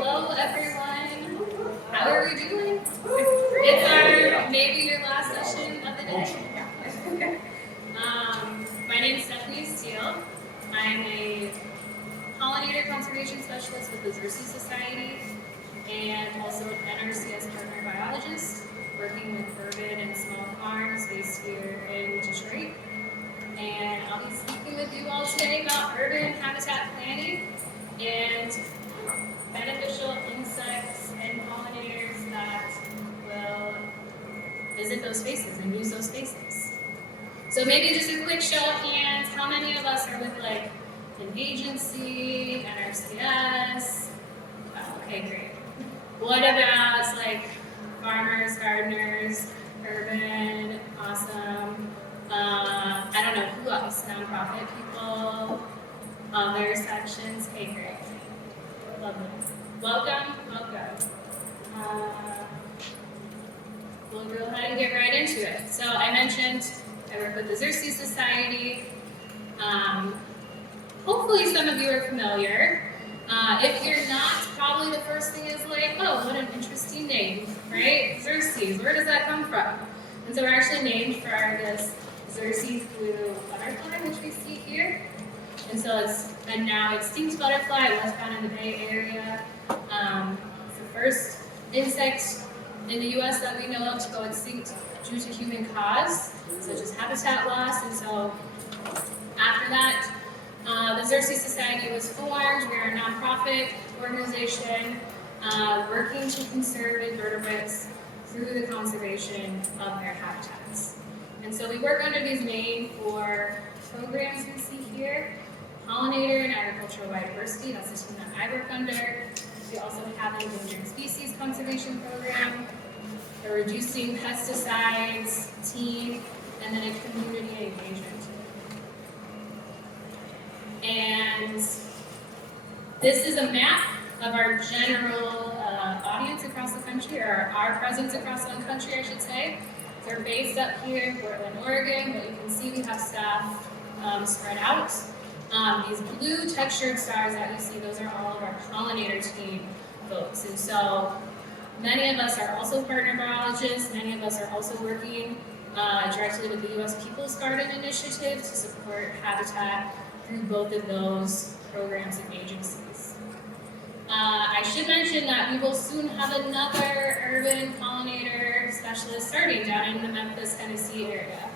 hello everyone. How are we doing? It's our maybe your last session of the day. My name is Stephanie Steele. I'm a pollinator conservation specialist with the Xerces Society and also an NRCS partner biologist working with urban and small farms based here in Detroit. And I'll be speaking with you all today about urban habitat planning and beneficial insects and pollinators that will visit those spaces and use those spaces. So maybe just a quick show of hands, how many of us are with like an agency, NRCS? Oh, okay, great. What about like farmers, gardeners, urban, awesome. I don't know who else, nonprofit people, other sections. Hey, great. Lovely. Welcome. We'll go ahead and get right into it. So I mentioned I work with the Xerces Society. Hopefully some of you are familiar. If you're not, probably the first thing is like, oh, what an interesting name, right? Xerces, where does that come from? And so we're actually named for this Xerces blue butterfly, which we see here. And so it's a now extinct butterfly. It was found in the Bay Area. It's the first insect in the U.S. that we know of to go extinct due to human cause, such as habitat loss. And so after that, the Xerces Society was formed. We're a nonprofit organization working to conserve invertebrates through the conservation of their habitats. And so we work under these main four programs you see here: pollinator and agricultural biodiversity, that's the team that I work under. We also have an endangered species conservation program, a reducing pesticides team, and then a community engagement team. And this is a map of our general audience across the country, or our presence across the country, I should say. So we're based up here in Portland, Oregon, but you can see we have staff spread out. These blue textured stars that you see, those are all of our pollinator team folks. And so many of us are also partner biologists. Many of us are also working directly with the U.S. People's Garden Initiative to support habitat through both of those programs and agencies. I should mention that we will soon have another urban pollinator specialist starting down in the Memphis, Tennessee area.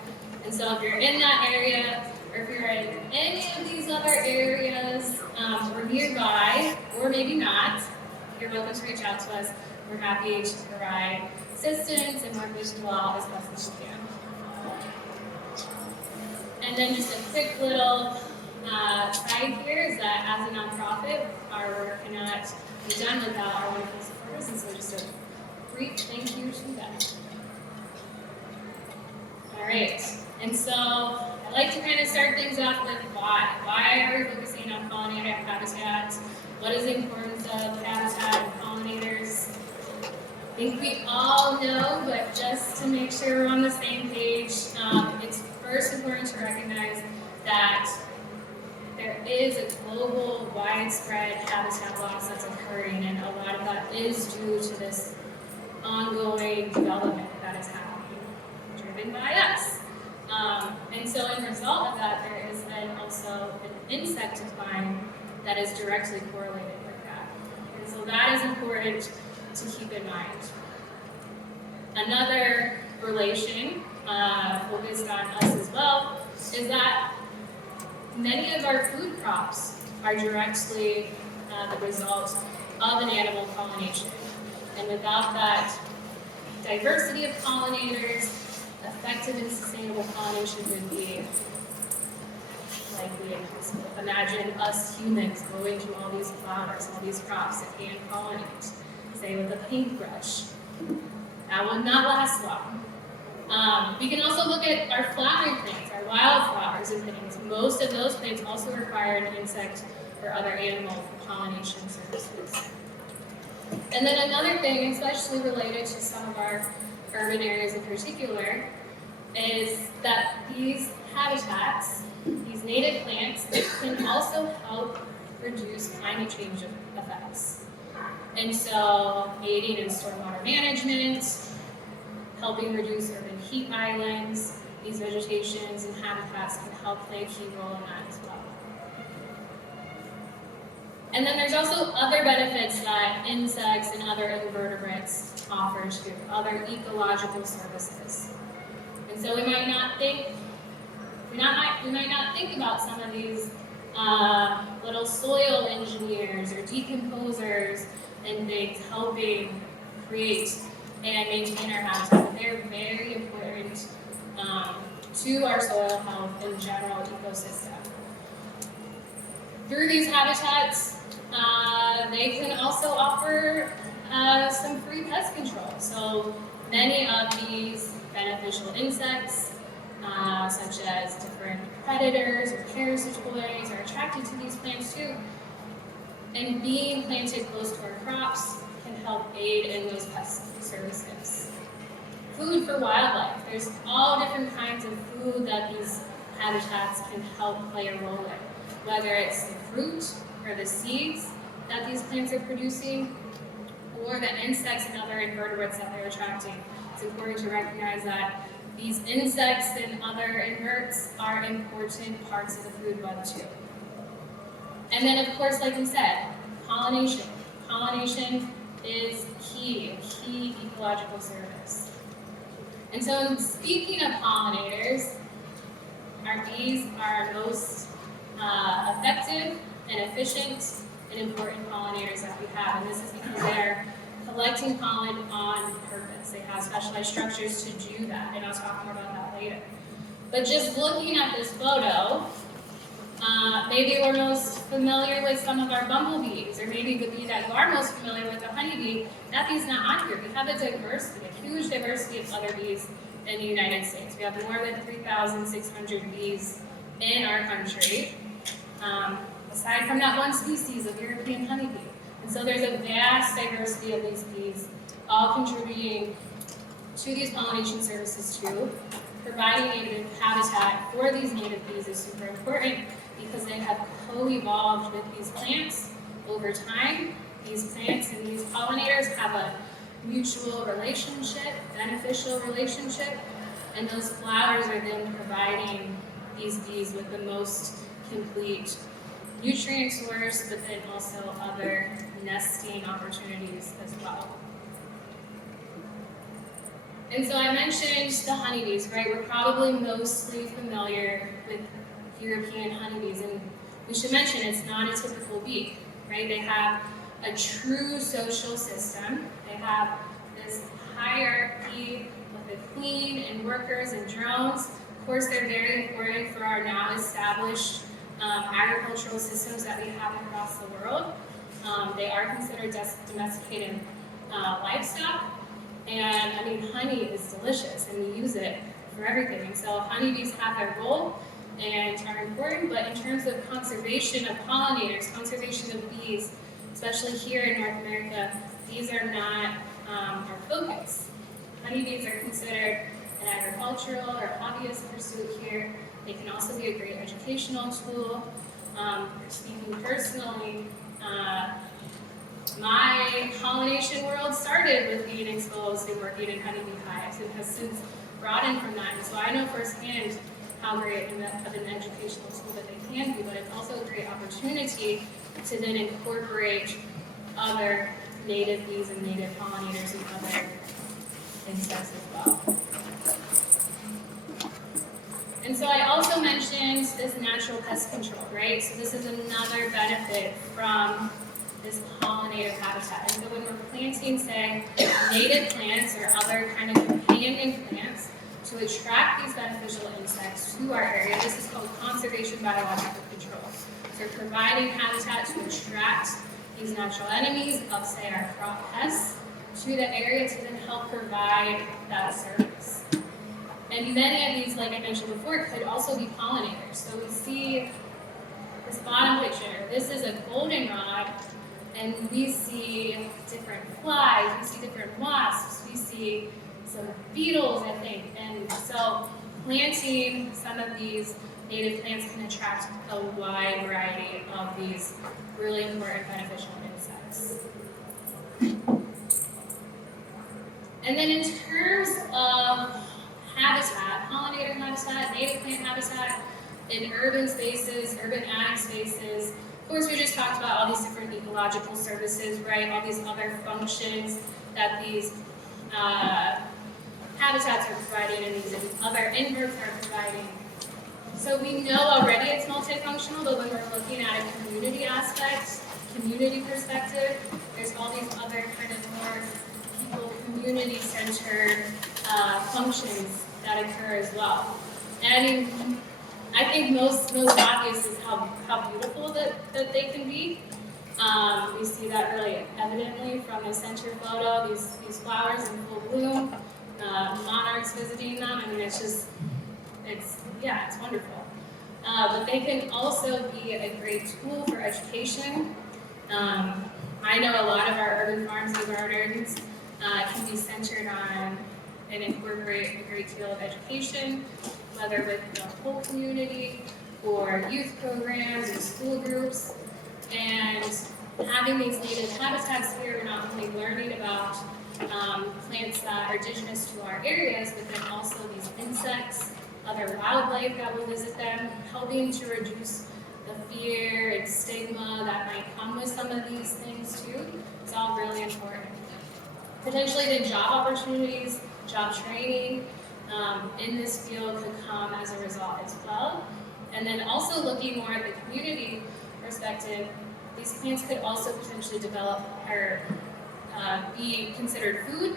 And so if you're in that area, or if you're in any of these other areas or nearby, or maybe not, you're welcome to reach out to us. We're happy to provide assistance and work with you all as best as we can. And then just a quick little side here is that as a nonprofit, our work cannot be done without our wonderful supporters, and so just a brief thank you to them. All right, and so I like to kind of start things off with why. Why are we focusing on pollinator habitat? What is the importance of habitat and pollinators? I think we all know, but just to make sure we're on the same page, it's first important to recognize that there is a global, widespread habitat loss that's occurring, and a lot of that is due to this ongoing development that is happening, driven by us. And so as a result of that, there is then also an insect decline that is directly correlated with that. And so that is important to keep in mind. Another relation focused on us as well is that many of our food crops are directly the result of an animal pollination. And without that diversity of pollinators, effective and sustainable pollination would be likely impossible. Imagine us humans going through all these flowers, all these crops that hand pollinate, say with a paintbrush. That will not last long. We can also look at our flowering plants, our wildflowers and things. Most of those plants also require an insect or other animal for pollination services. And then another thing, especially related to some of our urban areas in particular, is that these habitats, these native plants, can also help reduce climate change effects. And so aiding in stormwater management, helping reduce urban heat islands, these vegetations and habitats can help play a key role in that as well. And then there's also other benefits that insects and other invertebrates offer to other ecological services. And so we might not think about some of these little soil engineers or decomposers and things helping create and maintain our habitat. They're very important to our soil health and general ecosystem. Through these habitats, they can also offer some free pest control. So many of these beneficial insects, such as different predators or parasitoids, are attracted to these plants too. And being planted close to our crops can help aid in those pest services. Food for wildlife. There's all different kinds of food that these habitats can help play a role in, whether it's the fruit or the seeds that these plants are producing, or the insects and other invertebrates that they're attracting. It's important to recognize that these insects and other inverts are important parts of the food web too. And then, of course, like we said, pollination. Pollination is a key ecological service. And so, speaking of pollinators, our bees are our most effective and efficient and important pollinators that we have. And this is because they're collecting pollen on purpose. They have specialized structures to do that, and I'll talk more about that later. But just looking at this photo, maybe we're most familiar with some of our bumblebees, or maybe the bee that you are most familiar with, the honeybee. That bee's not on here. We have a diversity, a huge diversity of other bees in the United States. We have more than 3,600 bees in our country, aside from that one species of European honeybee. And so there's a vast diversity of these bees, all contributing to these pollination services too. Providing native habitat for these native bees is super important because they have co-evolved with these plants over time. These plants and these pollinators have a mutual relationship, beneficial relationship, and those flowers are then providing these bees with the most complete nutrient source, but then also other nesting opportunities as well. And so I mentioned the honeybees, right? We're probably mostly familiar with European honeybees, and we should mention it's not a typical bee, right? They have a true social system. They have this hierarchy with the queen and workers and drones. Of course, they're very important for our now established agricultural systems that we have across the world. They are considered domesticated livestock. And I mean, honey is delicious and we use it for everything. And so honeybees have their role and are important, but in terms of conservation of pollinators, conservation of bees, especially here in North America, these are not our focus. Honeybees are considered an agricultural or hobbyist pursuit here. They can also be a great educational tool. Speaking personally, my pollination world started with being exposed and working in honeybee hives. It has since broadened from that, and so I know firsthand how great of an educational tool that they can be, but it's also a great opportunity to then incorporate other native bees and native pollinators and other insects as well. And so I also mentioned this natural pest control, right? So this is another benefit from this pollinator habitat. And so when we're planting, say, native plants or other kind of companion plants to attract these beneficial insects to our area, this is called conservation biological control. So we're providing habitat to attract these natural enemies of, say, our crop pests to the area to then help provide that service. And many of these, like I mentioned before, could also be pollinators. So we see this bottom picture. This is a goldenrod, and we see different flies, we see different wasps, we see some beetles, I think. And so planting some of these native plants can attract a wide variety of these really important beneficial insects. And then in terms of habitat, pollinator habitat, native plant habitat, in urban spaces, urban ag spaces, of course we just talked about all these different ecological services, right? All these other functions that these habitats are providing and these other inverts are providing. So we know already it's multifunctional, but when we're looking at a community aspect, community perspective, there's all these other kind of more people community-centered functions that occur as well. And I mean, I think most obvious is how beautiful that they can be. We see that really evidently from the center photo, these flowers in full bloom, monarchs visiting them. I mean, it's wonderful. But they can also be a great tool for education. I know a lot of our urban farms and gardens can be centered on and incorporate a great deal of education, whether with the whole community or youth programs or school groups. And having these native habitats here, we're not only learning about plants that are indigenous to our areas, but then also these insects, other wildlife that will visit them, helping to reduce the fear and stigma that might come with some of these things too. It's all really important. Potentially the job opportunities, job training in this field could come as a result as well. And then also looking more at the community perspective, these plants could also potentially develop or be considered food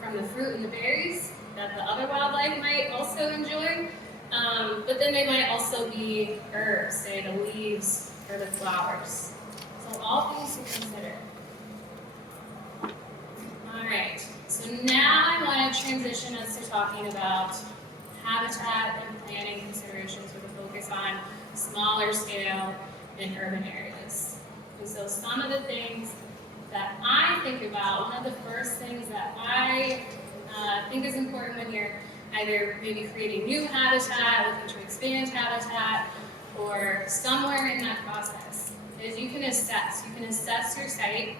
from the fruit and the berries that the other wildlife might also enjoy. But then they might also be herbs, say the leaves or the flowers. So all things to consider. All right, so now I want to transition us to talking about habitat and planning considerations with a focus on smaller scale in urban areas. And so some of the things that I think about, one of the first things that I think is important when you're either maybe creating new habitat, looking to expand habitat, or somewhere in that process, is you can assess. You can assess your site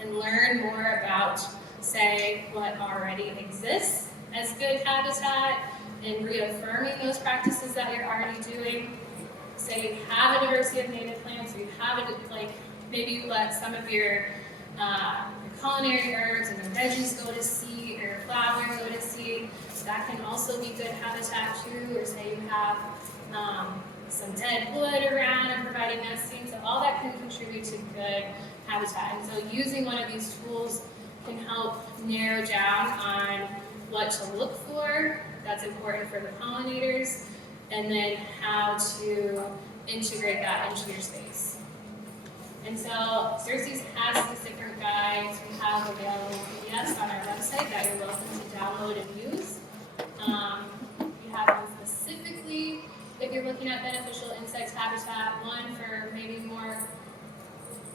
and learn more about, say, what already exists as good habitat, and reaffirming those practices that you're already doing. Say you have a diversity of native plants, or you have maybe you let some of your culinary herbs and the veggies go to seed, or flowers go to seed. That can also be good habitat too. Or say you have some dead wood around and providing nesting. So all that can contribute to good habitat. And so using one of these tools can help narrow down on what to look for that's important for the pollinators, and then how to integrate that into your space. And so Xerces has these different guides we have available PDFs on our website that you're welcome to download and use. You have one specifically if you're looking at beneficial insect habitat, one for maybe more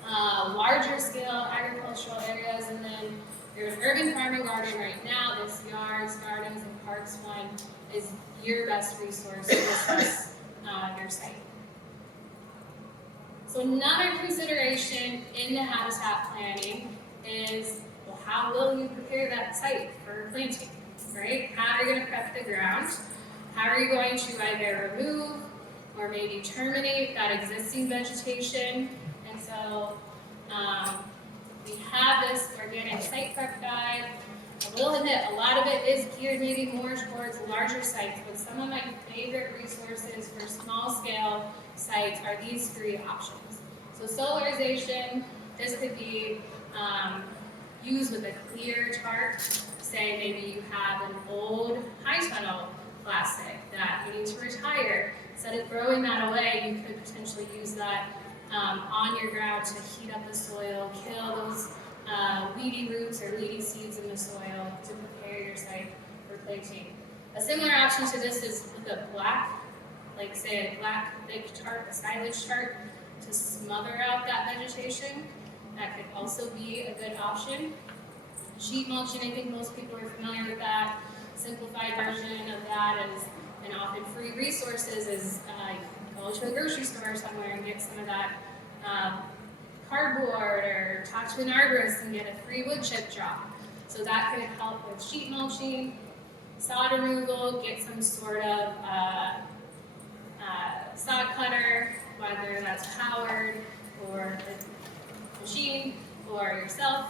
larger scale agricultural areas, and then your urban farming garden right now, this yards, gardens, and parks one is your best resource to assess your site. So another consideration in the habitat planning is, well, how will you prepare that site for planting, right? How are you going to prep the ground? How are you going to either remove or maybe terminate that existing vegetation? And so we have this organic site prep guide. I will admit, a lot of it is geared maybe more towards larger sites, but some of my favorite resources for small scale sites are these three options. So solarization, this could be used with a clear chart. Say maybe you have an old high tunnel plastic that you need to retire. Instead of throwing that away, you could potentially use that on your ground to heat up the soil, kill those weedy roots or weedy seeds in the soil to prepare your site for planting. A similar option to this is with a black, like say a black big chart, a silage chart, to smother out that vegetation. That could also be a good option. Sheet mulching, I think most people are familiar with that. Simplified version of that is, and often free resources, is you can go to a grocery store somewhere and get some of that cardboard or talk to an arborist and get a free wood chip drop. So that could help with sheet mulching, sod removal, get some sort of sod cutter, whether that's powered or a machine or yourself,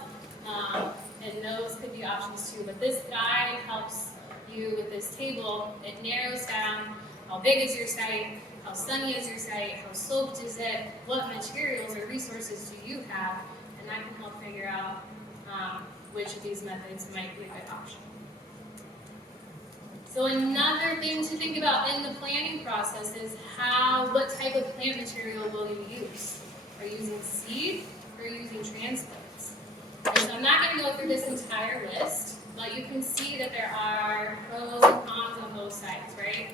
and those could be options too. But this guide helps you with this table. It narrows down how big is your site, how sunny is your site, how sloped is it, what materials or resources do you have, and that can help figure out which of these methods might be a good option. So another thing to think about in the planning process is what type of plant material will you use? Are you using seed or are you using transplants? And so I'm not going to go through this entire list, but you can see that there are pros and cons on both sides, right?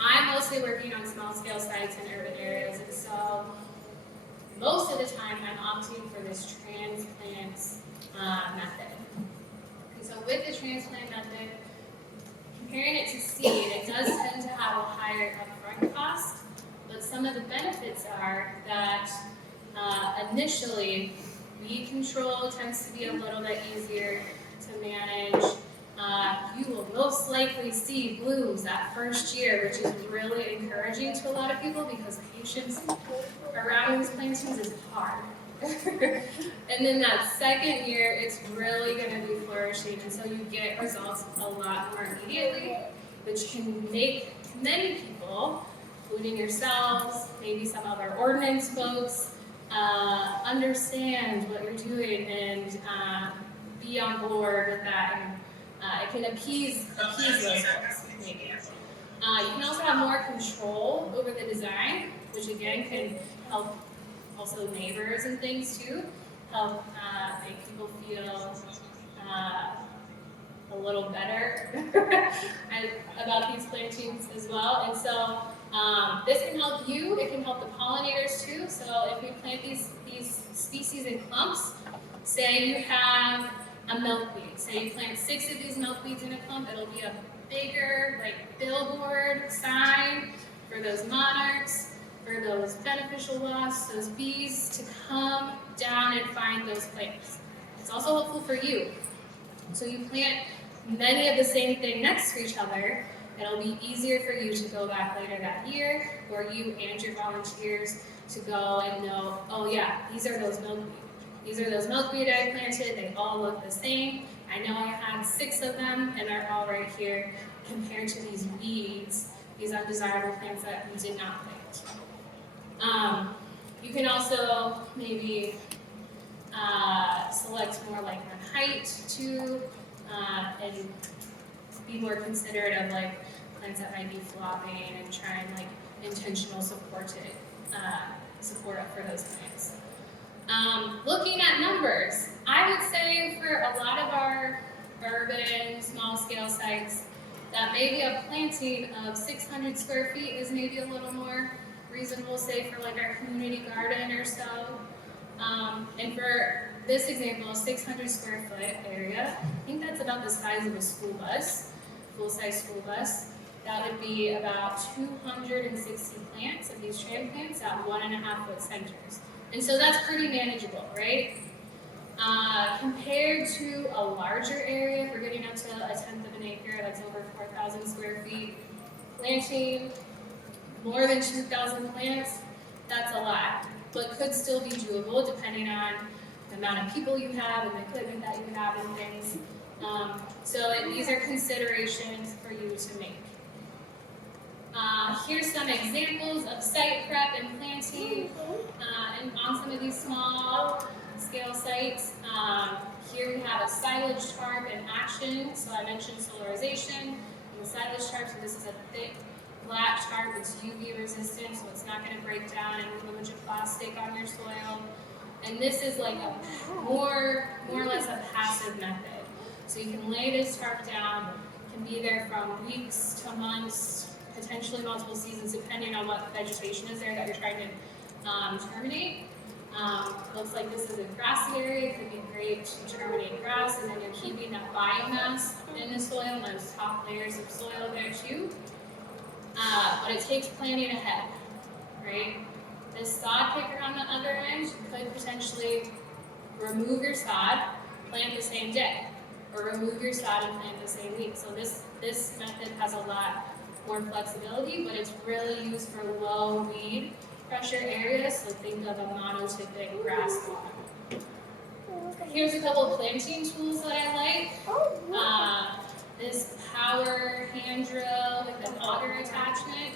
I'm mostly working on small scale sites in urban areas, and so most of the time I'm opting for this transplant method. And so with the transplant method, comparing it to seed, it does tend to have a higher upfront cost, but some of the benefits are that initially weed control tends to be a little bit easier to manage. You will most likely see blooms that first year, which is really encouraging to a lot of people because patience around these plantings is hard. And then that second year, it's really going to be flourishing, and so you get results a lot more immediately, which can make many people, including yourselves, maybe some other ordinance folks, understand what you're doing and be on board with that, and it can appease those folks, maybe. You can also have more control over the design, which again can help also neighbors and things too, help make people feel a little better about these plantings as well. And so this can help you, it can help the pollinators too. So if you plant these species in clumps, say you have a milkweed, say you plant 6 of these milkweeds in a clump, it'll be a bigger like billboard sign for those monarchs, for those beneficial wasps, those bees to come down and find those plants. It's also helpful for you. So you plant many of the same thing next to each other, it'll be easier for you to go back later that year, or you and your volunteers to go and know, oh yeah, these are those milkweed. These are those milkweed I planted, they all look the same. I know I had 6 of them and they're all right here compared to these weeds, these undesirable plants that you did not plant. You can also maybe select more like the height too, and be more considerate of like plants that might be flopping and try and like intentional support for those plants. Looking at numbers, I would say for a lot of our urban small scale sites that maybe a planting of 600 square feet is maybe a little more reasonable, say for like our community garden or so. And for this example, a 600 square foot area, I think that's about the size of a school bus, full-size school bus. That would be about 260 plants of these tram plants at 1.5 foot centers. And so that's pretty manageable, right? Compared to a larger area, if we're getting up to 1/10 of an acre, that's over 4,000 square feet, planting more than 2,000 plants, that's a lot, but could still be doable depending on the amount of people you have and the equipment that you have and things. These are considerations for you to make. Here's some examples of site prep and planting and on some of these small scale sites. Here we have a silage tarp in action. So I mentioned solarization and the silage tarp. So this is a thick black tarp. It's UV resistant, so it's not going to break down and move a bunch of plastic on your soil. And this is like a more or less a passive method. So you can lay this tarp down. It can be there from weeks to months, potentially multiple seasons, depending on what vegetation is there that you're trying to terminate. Looks like this is a grassy area. It could be great to terminate grass, and then you're keeping that biomass in the soil and those top layers of soil there too. But it takes planning ahead, right? This sod picker on the other end could potentially remove your sod, plant the same day, or remove your sod and plant the same week. So this method has a lot more flexibility, but it's really used for low weed pressure areas, so think of a monotypic grass lawn. Here's a couple of planting tools that I like. This power hand drill with an auger attachment.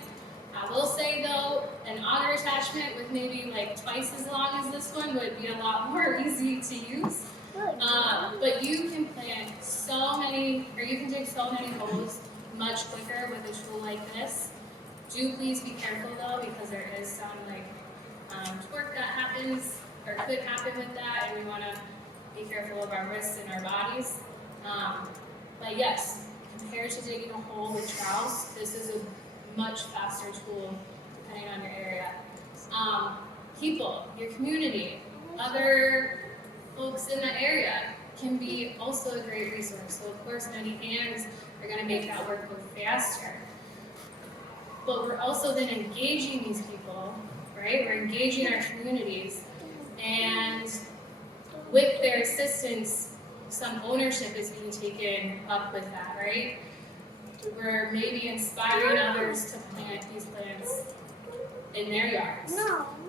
I will say though, an auger attachment with maybe like twice as long as this one would be a lot more easy to use. But you can plant so many, or you can dig so many holes much quicker with a tool like this. Do please be careful though, because there is some like torque that happens or could happen with that, and we want to be careful of our wrists and our bodies. But yes, compared to digging a hole with trowels, this is a much faster tool depending on your area. People, your community, other folks in the area can be also a great resource. So of course, many hands are going to make that work go faster. But we're also then engaging these people, right? We're engaging our communities, and with their assistance, some ownership is being taken up with that, right? We're maybe inspiring others to plant these plants in their yards.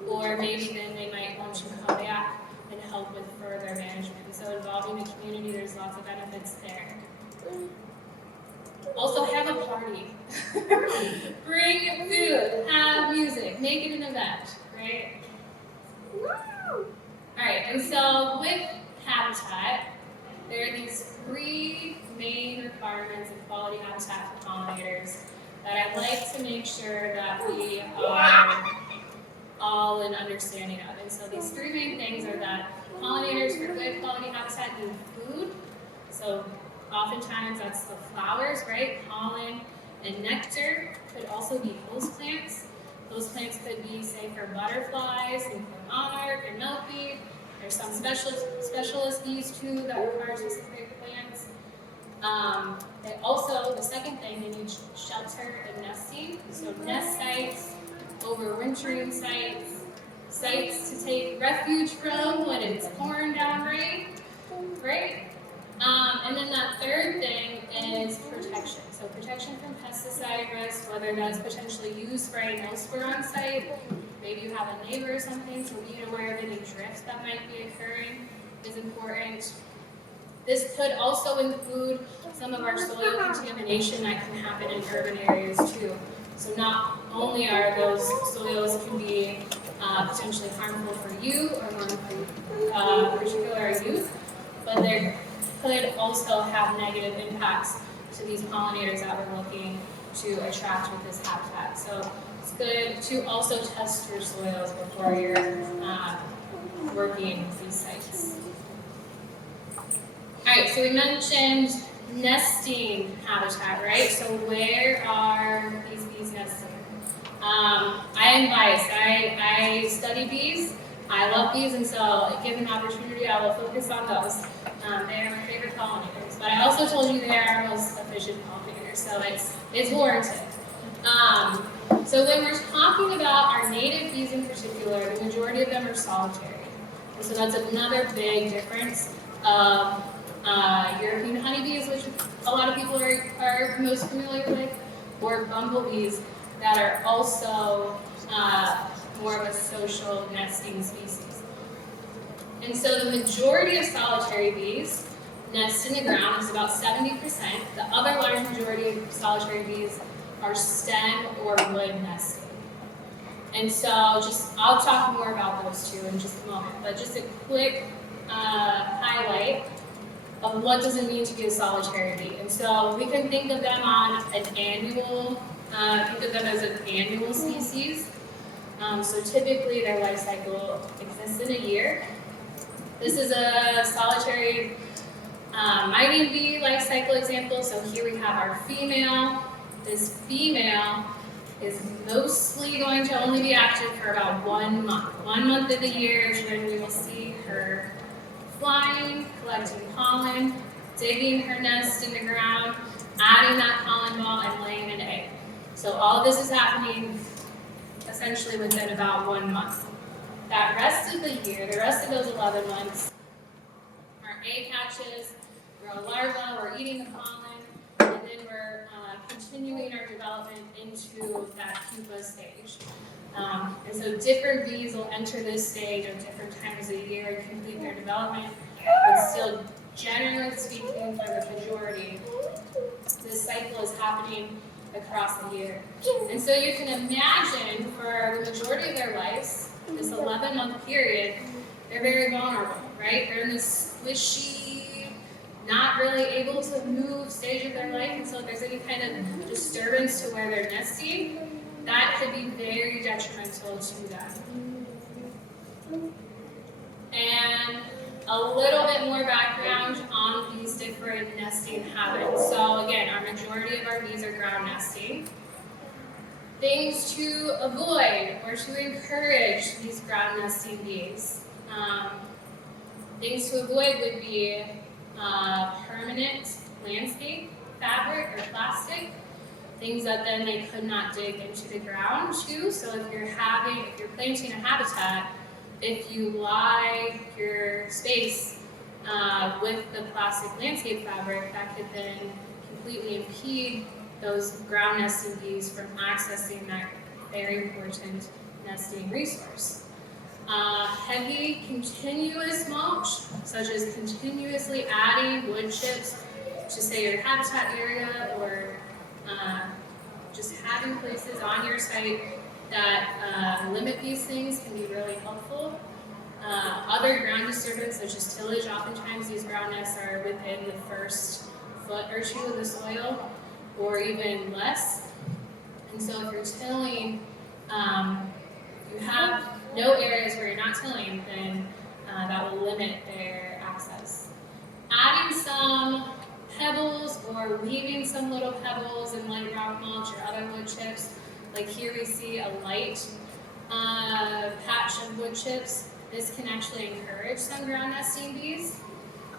Or maybe then they might want to come back and help with further management. So involving the community, there's lots of benefits there. Also have a party. Bring food, have music, make it an event, right? Alright, and so with habitat, there are these 3 main requirements of quality habitat for pollinators that I'd like to make sure that we are all in understanding of. And so these 3 main things are that pollinators for good quality habitat need food. So oftentimes that's the flowers, right? Pollen and nectar. Could also be host plants. Those plants could be, say, for butterflies and for monarch and milkweed. There's some specialist bees too that require specific plants. They also, the second thing, they need shelter and nesting. So nest sites, overwintering sites, sites to take refuge from when it's pouring down rain, right? And then that third thing is protection. So protection from pesticide risk, whether that's potentially you spraying elsewhere on site, maybe you have a neighbor or something, so being aware of any drifts that might be occurring is important. This could also include some of our soil contamination that can happen in urban areas too. So not only are those soils can be potentially harmful for you or harmful particular youth, but they could also have negative impacts to these pollinators that we're looking to attract with this habitat. So it's good to also test your soils before you're working these sites. All right, so we mentioned nesting habitat, right? So where are these bees nesting? I am biased. I study bees. I love bees, and so given the opportunity, I will focus on those. They are my favorite pollinators, but I also told you they are our most efficient pollinators, so it's warranted. So when we're talking about our native bees in particular, the majority of them are solitary. And so that's another big difference of European honeybees, which a lot of people are most familiar with, or bumblebees that are also more of a social nesting species. And so the majority of solitary bees nest in the ground, is about 70%. The other large majority of solitary bees are stem or wood nesting. And so I'll talk more about those two in just a moment, but just a quick highlight of what does it mean to be a solitary bee. And so we can think of them on an annual, think of them as an annual species. So typically their life cycle exists in a year. This is a solitary miting bee life cycle example. So here we have our female. This female is mostly going to only be active for about 1 month. 1 month of the year is when we will see her flying, collecting pollen, digging her nest in the ground, adding that pollen ball, and laying an egg. So all of this is happening essentially within about 1 month. that rest of the year, the rest of those 11 months, our egg hatches, we're a larva, we're eating the pollen, and then we're continuing our development into that pupa stage. And so different bees will enter this stage at different times of the year and complete their development, but still, generally speaking, for the majority, this cycle is happening across the year. And so you can imagine for the majority of their lives, this 11-month period, they're very vulnerable, right? They're in this squishy, not really able to move stage of their life, and so if there's any kind of disturbance to where they're nesting, that could be very detrimental to them. And a little bit more background on these different nesting habits. So again, our majority of our bees are ground nesting. Things to avoid or to encourage these ground nesting bees. Things to avoid would be permanent landscape fabric or plastic, things that then they could not dig into the ground too. So if you're planting a habitat, if you lie your space with the plastic landscape fabric, that could then completely impede those ground nesting bees from accessing that very important nesting resource. Heavy, continuous mulch, such as continuously adding wood chips to, say, your habitat area, or just having places on your site that limit these things can be really helpful. Other ground disturbance, such as tillage, oftentimes these ground nests are within the first foot or two of the soil, or even less. And so if you're tilling, you have no areas where you're not tilling, then that will limit their access. Adding some pebbles or leaving some little pebbles in light rock mulch or other wood chips, like here we see a light patch of wood chips. This can actually encourage some ground nesting bees.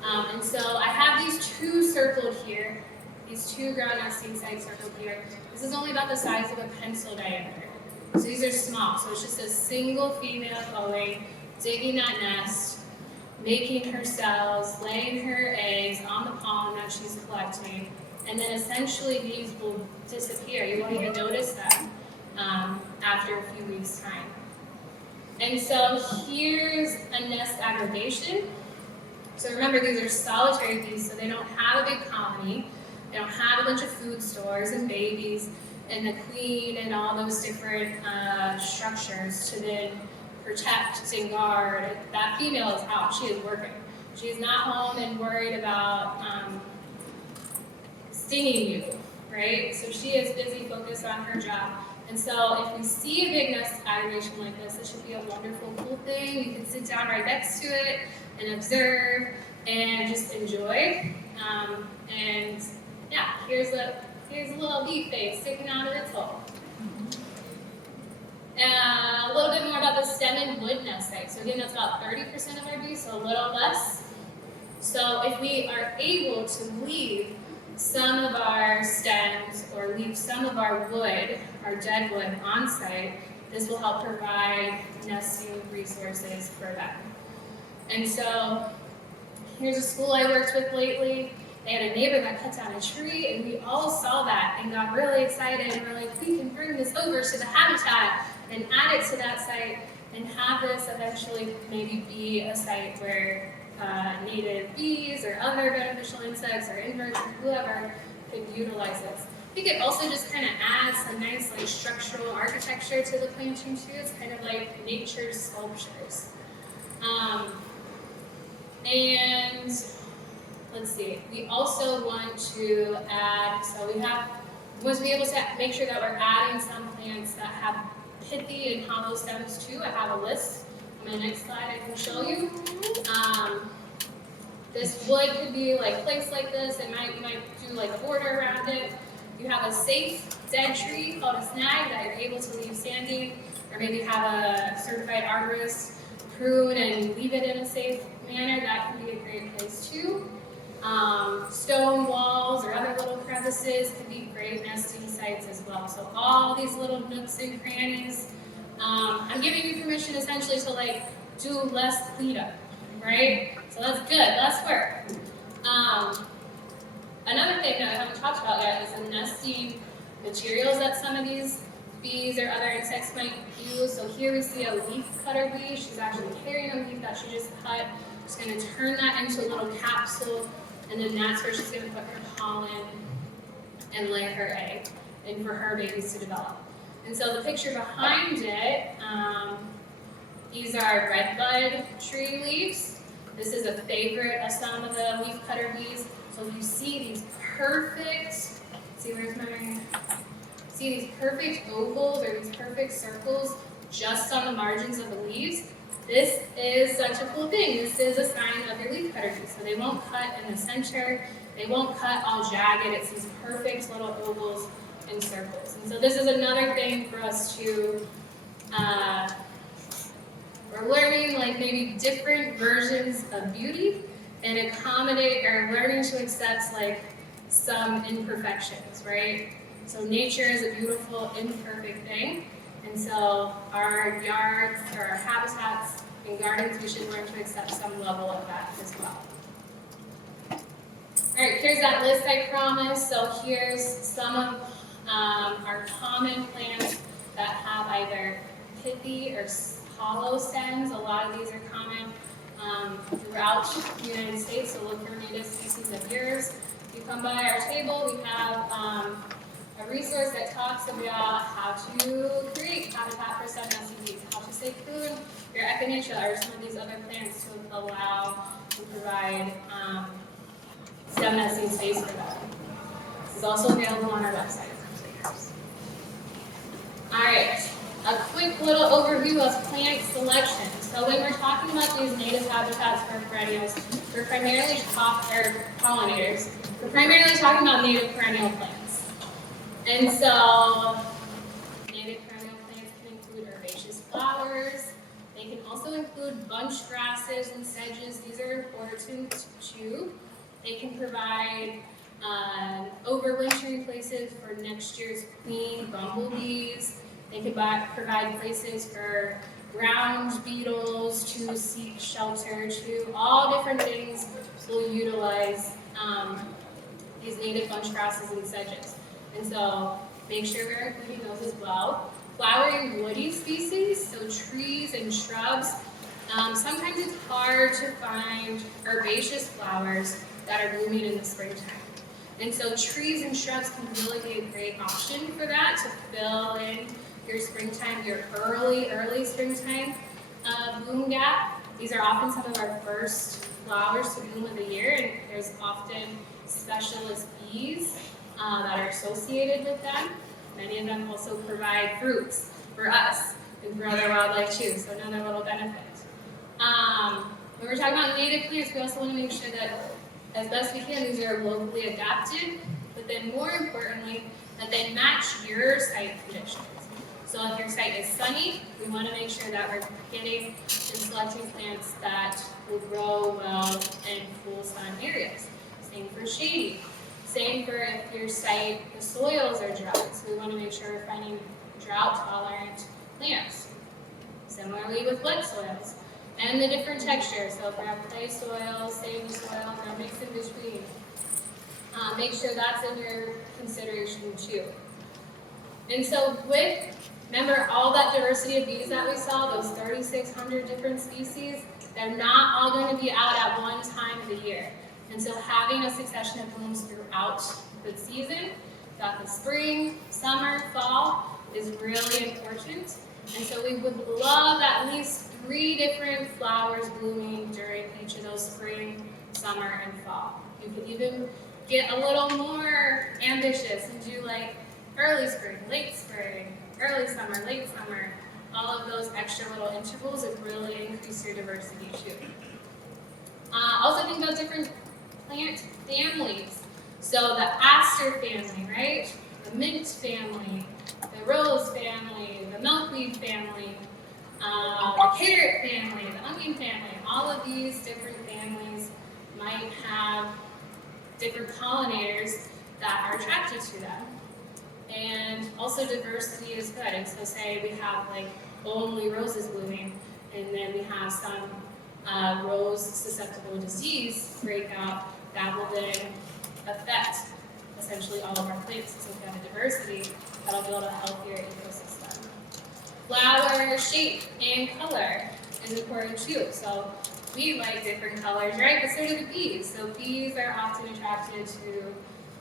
And so I have these two circled here, these two ground nesting sites circled here. This is only about the size of a pencil diameter. So these are small, so it's just a single female going, digging that nest, making her cells, laying her eggs on the pollen that she's collecting, and then essentially bees will disappear. You won't even notice them after a few weeks' time. And so here's a nest aggregation. So remember, these are solitary bees, so they don't have a big colony. They don't have a bunch of food stores and babies and the queen and all those different structures to then protect and guard. That female is out. She is working. She's not home and worried about stinging you, right? So she is busy, focused on her job. And so if we see a big nest aggregation like this, it should be a wonderful, cool thing. You can sit down right next to it and observe and just enjoy. And yeah, here's a little bee face sticking out of its hole. A little bit more about the stem and wood nest site. So again, that's about 30% of our bees, so a little less. So if we are able to leave some of our stems or leave some of our wood, our dead wood on site, this will help provide nesting resources for them. And so here's a school I worked with lately. They had a neighbor that cut down a tree, and we all saw that and got really excited, and we're like, we can bring this over to the habitat and add it to that site and have this eventually maybe be a site where native bees or other beneficial insects or inverts or whoever could utilize this. I think it also just kind of adds some nice like structural architecture to the planting too. It's kind of like nature's sculptures. And let's see, we also want to add, so we want to be able to make sure that we're adding some plants that have pithy and hollow stems too. I have a list. On my next slide I can show you. This wood could be like placed like this, and you might do like a border around it. You have a safe dead tree called a snag that you're able to leave standing, or maybe have a certified arborist prune and leave it in a safe manner. That can be a great place too. Stone walls or other little crevices can be great nesting sites as well. So all these little nooks and crannies I'm giving you permission essentially to like do less cleanup, right? So that's good, less work. Another thing that I haven't talked about yet is the nesting materials that some of these bees or other insects might use. So here we see a leaf cutter bee. She's actually carrying a leaf that she just cut. She's going to turn that into a little capsule, and then that's where she's going to put her pollen and lay her egg, and for her babies to develop. And so the picture behind it, these are redbud tree leaves. This is a favorite of some of the leaf cutter bees. So if you see these perfect, see these perfect ovals or these perfect circles just on the margins of the leaves, this is such a cool thing. This is a sign of your leaf cutter bee. So they won't cut in the center, they won't cut all jagged. It's these perfect little ovals and circles. And so this is another thing for us to, we're learning like maybe different versions of beauty and accommodate or learning to accept like some imperfections, right? So nature is a beautiful, imperfect thing. And so our yards or our habitats and gardens, we should learn to accept some level of that as well. All right, here's that list I promised. So here's some of our common plants that have either pithy or hollow stems. A lot of these are common throughout the United States, so look for native species of yours. If you come by our table, we have a resource that talks about how to create habitat for stem nesting bees, how to say prune your echinacea or some of these other plants to allow to provide stem nesting space for them. This is also available on our website. All right, a quick little overview of plant selection. So when we're talking about these native habitats for perennials, we're primarily pollinators. We're primarily talking about native perennial plants. And so native perennial plants can include herbaceous flowers. They can also include bunch grasses and sedges. These are important too. They can provide overwintering places for next year's queen bumblebees. They can provide places for ground beetles to seek shelter, to all different things will utilize these native bunch grasses and sedges. And so make sure we're including those as well. Flowering woody species, so trees and shrubs. Sometimes it's hard to find herbaceous flowers that are blooming in the springtime. And so trees and shrubs can really be a great option for that, to fill in your springtime, your early springtime bloom gap. These are often some of our first flowers to bloom of the year, and there's often specialist bees that are associated with them. Many of them also provide fruits for us and for other wildlife too, so another little benefit. When we're talking about native plants, we also want to make sure that as best we can, these are locally adapted, but then more importantly, that they match your site conditions. So if your site is sunny, we want to make sure that we're getting and selecting plants that will grow well in cool sun areas. Same for shady. Same for if your site, the soils are dry. So we want to make sure we're finding drought-tolerant plants. Similarly with wet soils and the different textures. So if we have clay soil, sandy soil, or a mix in between, make sure that's in your consideration too. And so remember all that diversity of bees that we saw, those 3,600 different species, they're not all going to be out at one time of the year. And so having a succession of blooms throughout the season, throughout the spring, summer, fall, is really important. And so we would love at least 3 different flowers blooming during each of those spring, summer, and fall. You could even get a little more ambitious and do like early spring, early summer, late summer. All of those extra little intervals would really increase your diversity too. Also think about different plant families. So the aster family, right? The mint family, the rose family, the milkweed family, the carrot family, the onion family. All of these different families might have different pollinators that are attracted to them. And also diversity is good. And so say we have like only roses blooming, and then we have some rose susceptible disease breakout that will then affect essentially all of our plants. So if we have a diversity, that'll build a healthier ecosystem. Flower shape and color is important too. So we like different colors, right? But so do the bees. So bees are often attracted to,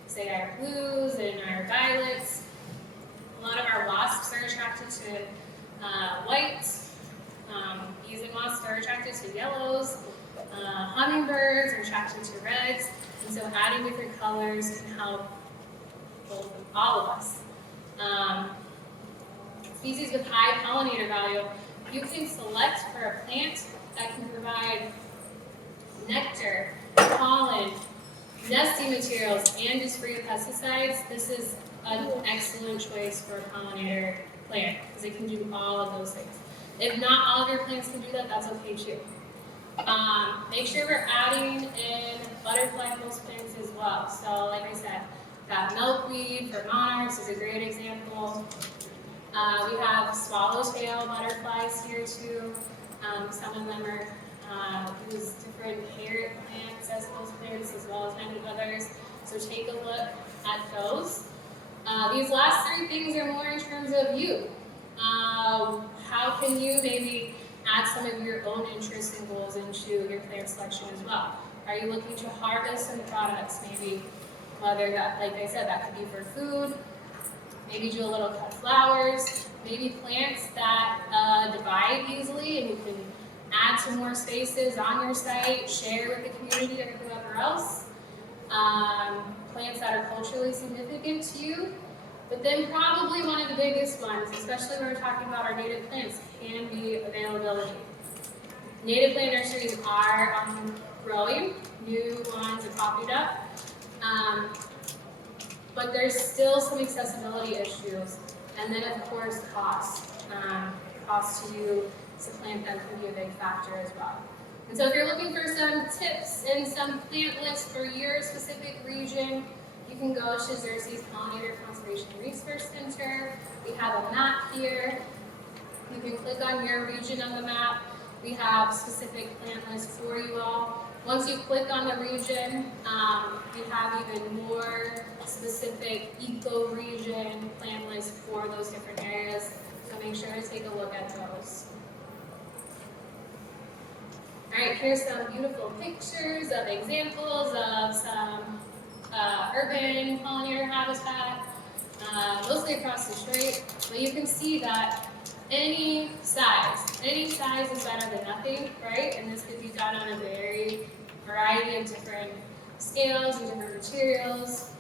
say, our blues and our violets. A lot of our wasps are attracted to white. Bees and wasps are attracted to yellows. Hummingbirds are attracted to reds. And so adding different colors can help both all of us. Species with high pollinator value, you can select for a plant that can provide nectar, pollen, nesting materials, and is free of pesticides. This is an excellent choice for a pollinator plant because it can do all of those things. If not all of your plants can do that, that's okay too. Make sure we're adding in butterfly host plants as well. So like I said, that milkweed for monarchs is a great example. We have swallowtail butterflies here too. Some of them are use different parrot plants as host plants as well as many others. So take a look at those. These last three things are more in terms of you. How can you maybe add some of your own interests and goals into your plant selection as well? Are you looking to harvest some products, maybe whether that, like I said, that could be for food, maybe do a little cut flowers, maybe plants that divide easily and you can add some more spaces on your site, share with the community or whoever else. Plants that are culturally significant to you. But then probably one of the biggest ones, especially when we're talking about our native plants, can be availability. Native plant nurseries are growing, new ones are popping up, but there's still some accessibility issues. And then of course cost. Cost to you to plant them can be a big factor as well. And so if you're looking for some tips and some plant lists for your specific region, you can go to Xerces Pollinator Conservation Research Center. We have a map here. You can click on your region on the map. We have specific plant lists for you all. Once you click on the region, we have even more specific eco-region plant lists for those different areas. So make sure to take a look at those. All right, here's some beautiful pictures of examples of some urban pollinator habitat, mostly across Detroit. But you can see that any size is better than nothing, right? And this could be done on a variety of different scales and different materials.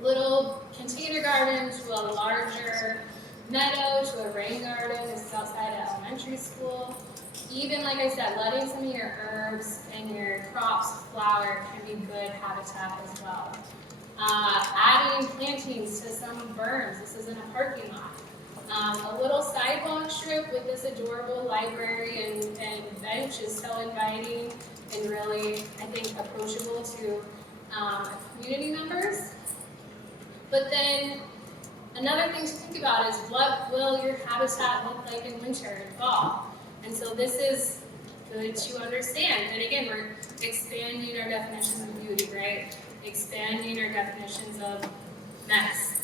Little container garden to a larger meadow to a rain garden. This is outside of elementary school. Even, like I said, letting some of your herbs and your crops flower can be good habitat as well. Adding plantings to some berms. This is in a parking lot. A little sidewalk strip with this adorable library and bench is so inviting and really, I think, approachable to community members. But then another thing to think about is what will your habitat look like in winter and fall? And so this is good to understand. And again, we're expanding our definitions of beauty, right? Expanding our definitions of mess.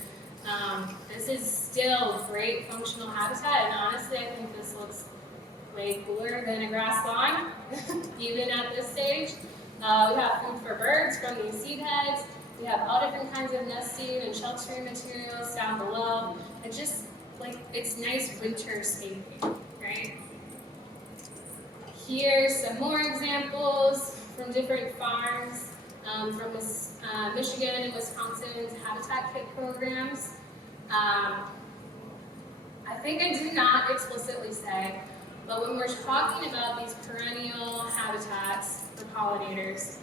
This is still great functional habitat, and honestly, I think this looks way cooler than a grass lawn, even at this stage. We have food for birds from these seed heads. We have all different kinds of nesting and sheltering materials down below. And just like, it's nice winter staging, right? Here's some more examples from different farms from Michigan and Wisconsin's Habitat Kit programs. I think I do not explicitly say, but when we're talking about these perennial habitats for pollinators,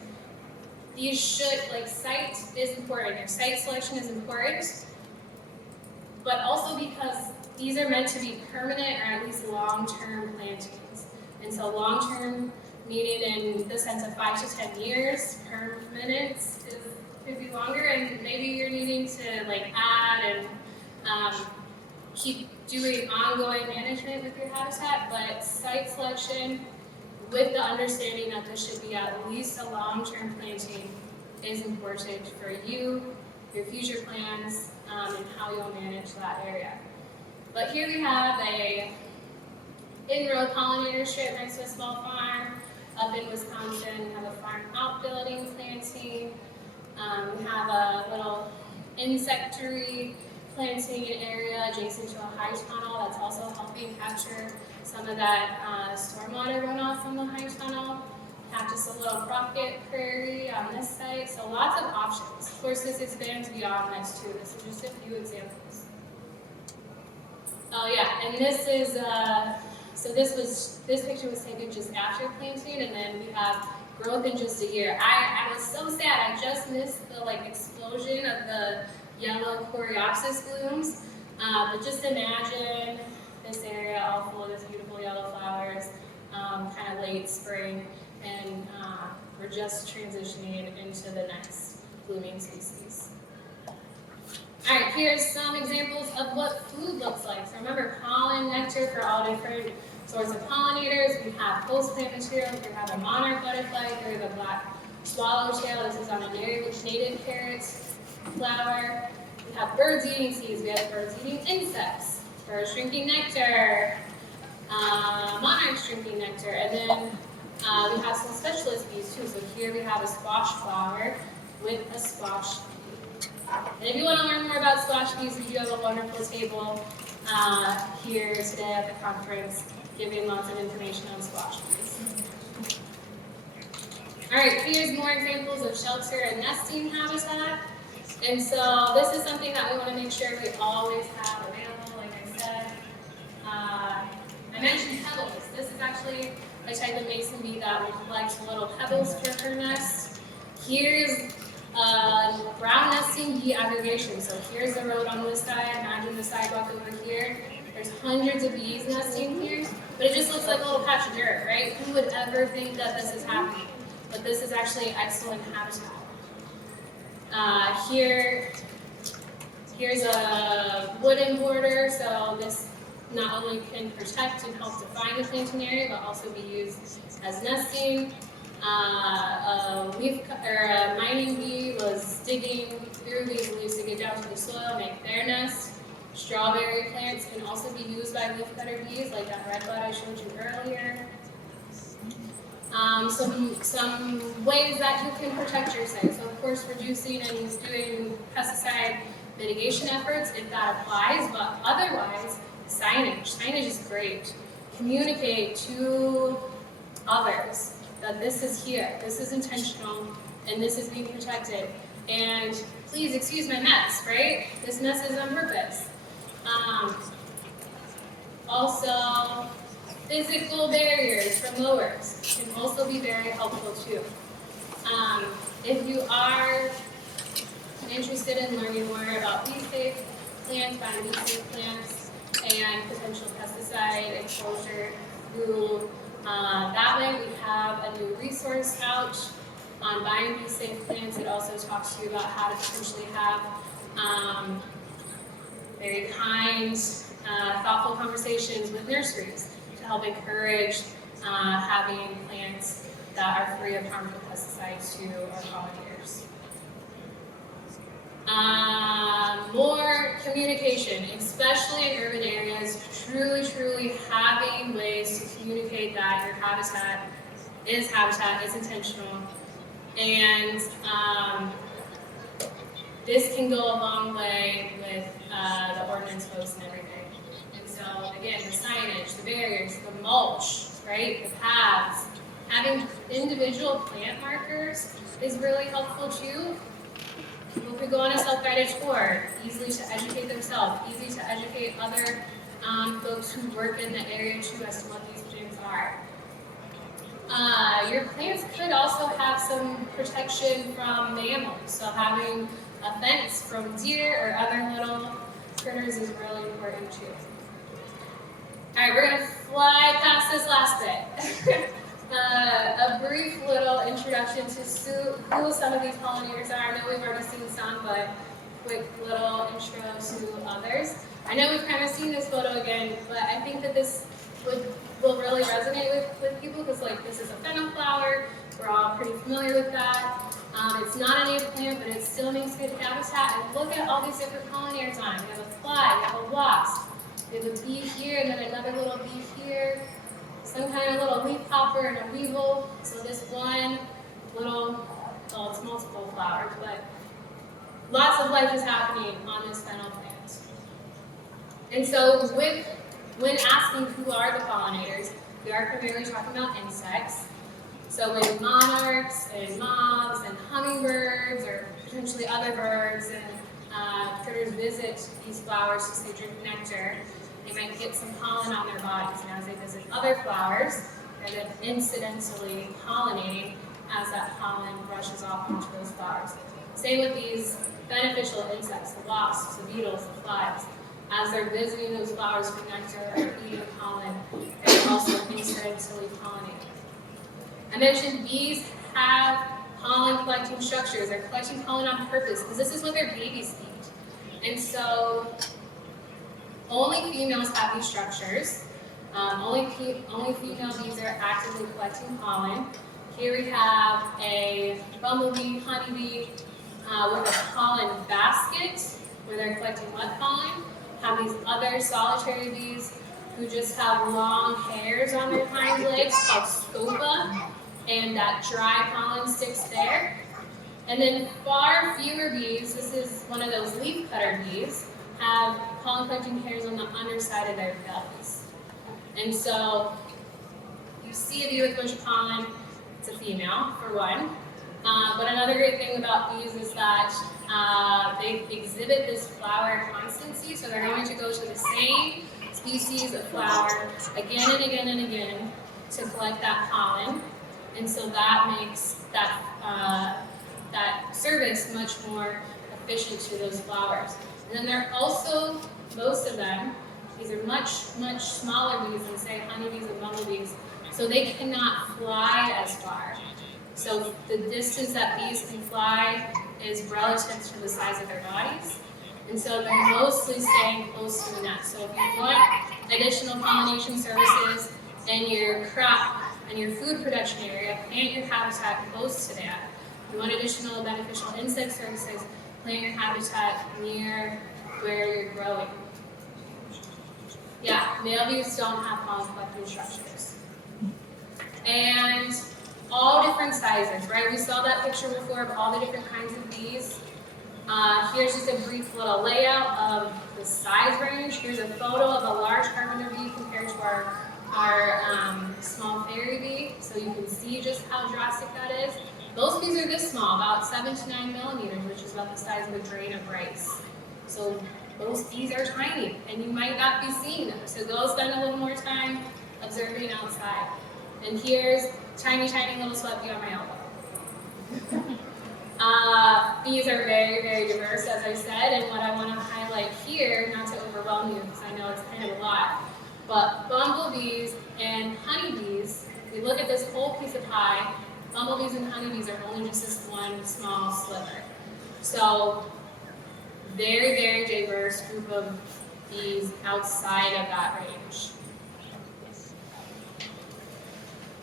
these should, like, site is important, your site selection is important, but also because these are meant to be permanent or at least long-term plantings. And so long-term meaning in the sense of 5 to 10 years, permanent could be longer, and maybe you're needing to like add and keep doing ongoing management with your habitat, but site selection with the understanding that this should be at least a long-term planting is important for you, your future plans, and how you'll manage that area. But here we have a in-row pollinator strip next to a small farm. Up in Wisconsin, we have a farm outbuilding planting. We have a little insectary planting area adjacent to a high tunnel that's also helping capture some of that stormwater runoff from the high tunnel. We have just a little rocket prairie on this site, so lots of options. Of course, this expands beyond this too. This is just a few examples. Oh yeah, and this is, so this picture was taken just after planting, and then we have growth in just a year. I was so sad, I just missed the explosion of the yellow coreopsis blooms, but just imagine this area all full of these beautiful yellow flowers, kind of late spring, and we're just transitioning into the next blooming species. All right, here's some examples of what food looks like. So remember, pollen, nectar for all different sorts of pollinators. We have post-plant material. We have a monarch butterfly. Here's a black swallowtail. This is on a native carrot flower. We have birds eating seeds. We have birds eating insects. Birds drinking nectar. Monarchs drinking nectar. And then we have some specialist bees too. So here we have a squash flower with a squash bee. And if you want to learn more about squash bees, we do have a wonderful table here today at the conference, giving lots of information on squash bees. All right, here's more examples of shelter and nesting habitat. And so this is something that we want to make sure we always have available, like I said. I mentioned pebbles. This is actually a type of mason bee that will collect little pebbles for her nest. Here's brown nesting bee aggregation. So here's the road on this side. Imagine the sidewalk over here. There's hundreds of bees nesting here, but it just looks like a little patch of dirt, right? Who would ever think that this is happening? But this is actually excellent habitat. Here's a wooden border, so this not only can protect and help define the planting area, but also be used as nesting. A mining bee was digging through these leaves to get down to the soil, make their nest. Strawberry plants can also be used by leafcutter bees, like that red bud I showed you earlier. Some ways that you can protect your site. So of course, reducing and doing pesticide mitigation efforts if that applies, but otherwise, signage. Signage is great. Communicate to others that this is here, this is intentional, and this is being protected. And please excuse my mess, right? This mess is on purpose. Also, physical barriers from mowers can also be very helpful too. If you are interested in learning more about bee-safe plants, buying bee-safe plants, and potential pesticide exposure through that way, we have a new resource out on buying bee-safe plants. It also talks to you about how to potentially have very kind, thoughtful conversations with nurseries to help encourage having plants that are free of harmful pesticides to our pollinators. More communication, especially in urban areas, truly having ways to communicate that your habitat is intentional. And this can go a long way with the ordinance posts and everything. And so again, the signage, the barriers, the mulch, right, the paths, having individual plant markers is really helpful too. People could go on a self-guided tour, easily to educate themselves, easy to educate other folks who work in the area too as to what these things are. Your plants could also have some protection from mammals, so having a fence from deer or other little critters is really important too. All right, we're going to fly past this last bit. A brief little introduction to who some of these pollinators are. I know we've already seen some, but quick little intro to others. I know we've kind of seen this photo again, but I think that this will really resonate with people because like this is a fennel flower. We're all pretty familiar with that. It's not a native plant, but it still makes good habitat. And look at all these different pollinators on it. We have a fly, we have a wasp, we have a bee here, and then another little bee here. Some kind of little leafhopper and a weevil. So this one little, well, it's multiple flowers, but lots of life is happening on this fennel plant. And so when asking who are the pollinators, we are primarily talking about insects. So when monarchs and moths and hummingbirds or potentially other birds and critters visit these flowers to say drink nectar, they might get some pollen on their bodies. And as they visit other flowers, they're then incidentally pollinating as that pollen brushes off onto those flowers. Same with these beneficial insects, the wasps, the beetles, the flies. As they're visiting those flowers for nectar or eating the pollen, they're also incidentally pollinating. I mentioned bees have pollen collecting structures. They're collecting pollen on purpose because this is what their babies eat. And so only females have these structures. Only female bees are actively collecting pollen. Here we have a bumblebee, honeybee with a pollen basket where they're collecting what pollen. Have these other solitary bees who just have long hairs on their hind legs called scopa, and that dry pollen sticks there. And then far fewer bees, this is one of those leaf cutter bees, have pollen collecting hairs on the underside of their bellies. And so you see a bee with a bunch of pollen, it's a female for one. But another great thing about bees is that they exhibit this flower constancy, so they're going to go to the same species of flower again and again and again to collect that pollen. And so that makes that service much more efficient to those flowers. And then they're also, most of them, these are much, much smaller bees than say honeybees and bumblebees, so they cannot fly as far. So the distance that bees can fly is relative to the size of their bodies. And so they're mostly staying close to the nest. So if you want additional pollination services in your crop and your food production area, plant your habitat close to that. If you want additional beneficial insect services, plant your habitat near where you're growing. Yeah, male bees don't have pollen collecting structures. And all different sizes, right? We saw that picture before of all the different kinds of bees. Here's just a brief little layout of the size range. Here's a photo of a large carpenter bee compared to our small fairy bee. So you can see just how drastic that is. Those bees are this small, about 7 to 9 millimeters, which is about the size of a grain of rice. So those bees are tiny, and you might not be seeing them. So go spend a little more time observing outside. And here's tiny, tiny little sweat bee on my elbow. Bees are very, very diverse, as I said, and what I want to highlight here, not to overwhelm you, because I know it's kind of a lot, but bumblebees and honeybees, we look at this whole piece of pie, bumblebees and honeybees are only just this one small sliver. So, very, very diverse group of bees outside of that range.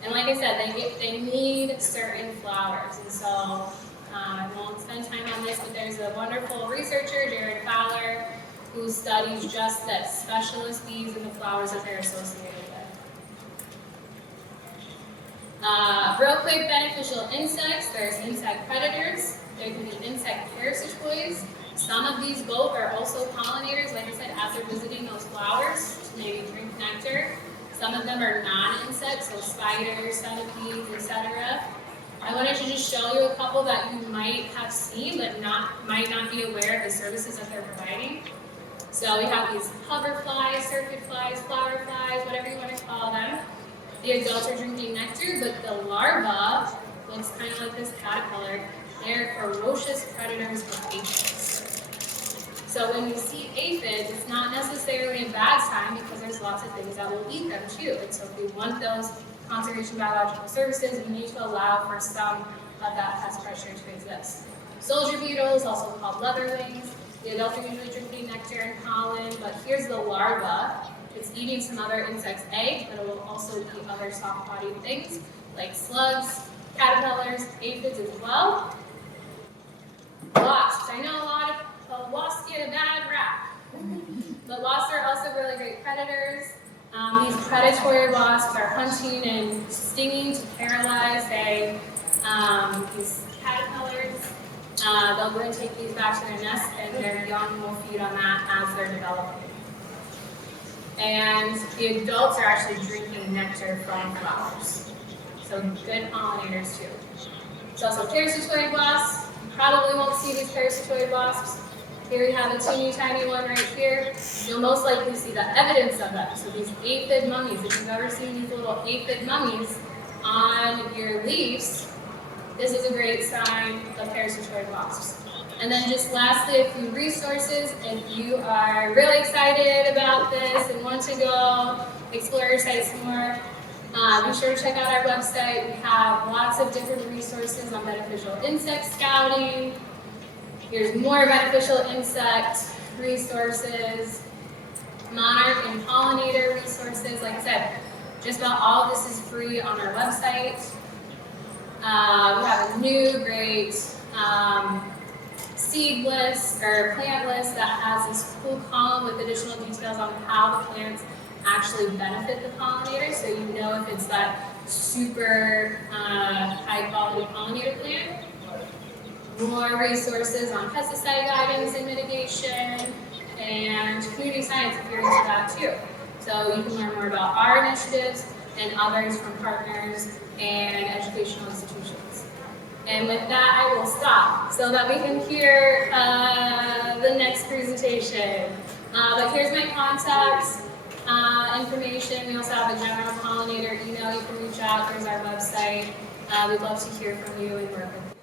And like I said, they need certain flowers, and so I won't spend time on this, but there's a wonderful researcher, Jared Fowler, who studies just that, specialist bees and the flowers that they're associated with. Real quick, beneficial insects. There's insect predators. There can be insect parasitoids. Some of these both are also pollinators, like I said, as they're visiting those flowers to maybe drink nectar. Some of them are non-insects, so spiders, centipedes, etc. I wanted to just show you a couple that you might have seen, but might not be aware of the services that they're providing. So we have these hoverflies, circuit flies, flower flies, whatever you want to call them. The adults are drinking nectar, but the larva looks kind of like this caterpillar. They're ferocious predators of aphids. So when we see aphids, it's not necessarily a bad sign because there's lots of things that will eat them too. And so if we want those conservation biological services, we need to allow for some of that pest pressure to exist. Soldier beetles, also called leatherwings, The adults are usually drinking nectar and pollen, but here's the larva. It's eating some other insect's eggs, but it will also eat other soft-bodied things like slugs, caterpillars, aphids as well. Wasps. I know a lot of wasps get a bad rap, but wasps are also really great predators. These predatory wasps are hunting and stinging to paralyze, say, these caterpillars. They'll go and take these back to their nest, and their young will feed on that as they're developing. And the adults are actually drinking nectar from flowers. So good pollinators too. There's also parasitoid wasps. You probably won't see these parasitoid wasps. Here we have a teeny tiny one right here. You'll most likely see the evidence of them. So these aphid mummies, if you've ever seen these little aphid mummies on your leaves, this is a great sign of parasitoid wasps. And then just lastly, a few resources. If you are really excited about this and want to go explore your site some more, be sure to check out our website. We have lots of different resources on beneficial insect scouting. Here's more beneficial insect resources, monarch and pollinator resources. Like I said, just about all of this is free on our website. We have a new great seed list or plant list that has this cool column with additional details on how the plants actually benefit the pollinator, so you know if it's that super high quality pollinator plant. More resources on pesticide guidance and mitigation, and community science if you're into that too. So you can learn more about our initiatives and others from partners and educational institutions. And with that, I will stop so that we can hear the next presentation. But here's my contacts information. We also have a general pollinator email you can reach out. There's our website. We'd love to hear from you and work with you.